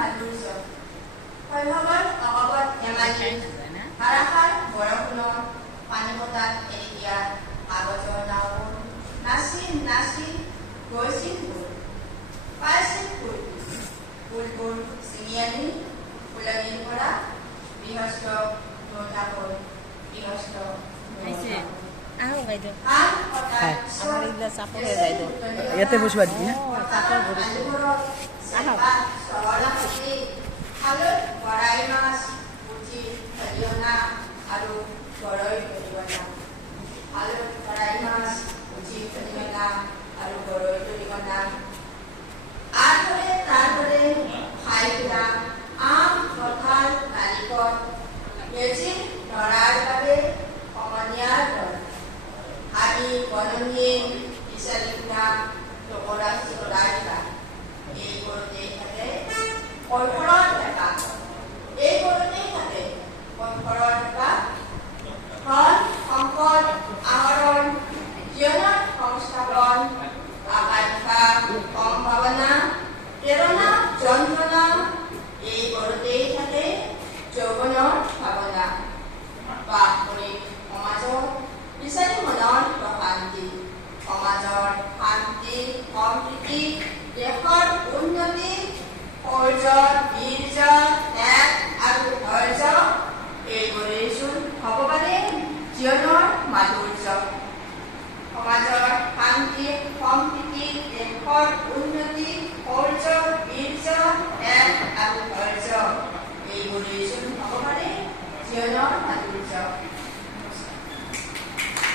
মাধুৰ্য শৈশৱৰ অগপত ধেমালি ধাৰাসাৰ বৰষুণৰ পানী বতাত এৰি দিয়া কাগজৰ নাওবোৰ নাছিল নাছিল গৈছিল ফুল পাইছিল ফুলবোৰ ছিঙি আনি ফুলনিৰ পৰা গৃহস্থ নৌতাকৈ গৃহস্থ ইয়াতে বসিবা দিবি আৰু গৰৈ তৰিকণা ফ্ৰাই মাছ উঠি তৰিকণা আৰু গৰৈ তৰিকণা তাৰপৰে খাই কিনা আম কঁঠাল নাৰিকল মেজিত ধৰাৰ বাবে সমনীয়াৰ দল আমি বননিয়ে বিচাৰি ফুৰা টকৰা চৰাই বা এই কৰোঁতেই থাকে কৈশোৰৰ ডেকা এই কৰোঁতেই থাকে কৈশোৰৰ ডেকা ধন সম্পদ আহৰণ জীৱনত সংস্থাপন আকাংক্ষা সম্ভাৱনা প্ৰেৰণা যন্ত্ৰণা এই কৰোঁতেই থাকে যৌৱনৰ ভাৱনা বাস কৰি সমাজত বিচাৰি মনৰ প্ৰশান্তি সমাজৰ শান্তি সম্প্ৰীতি দেশৰ উন্নতি শৌৰ্য বীৰ্য ত্যাগ আৰু ধৈৰ্য এইবোৰেইচোন ভগৱানে জীৱনৰ মাধুৰ্য সমাজৰ শান্তি সম্প্ৰীতি দেশৰ উন্নতি শৌৰ্য বীৰ্য ত্যাগ আৰু ধৈৰ্য এইবোৰেইচোন ভগৱানে জীৱনৰ মাধুৰ্য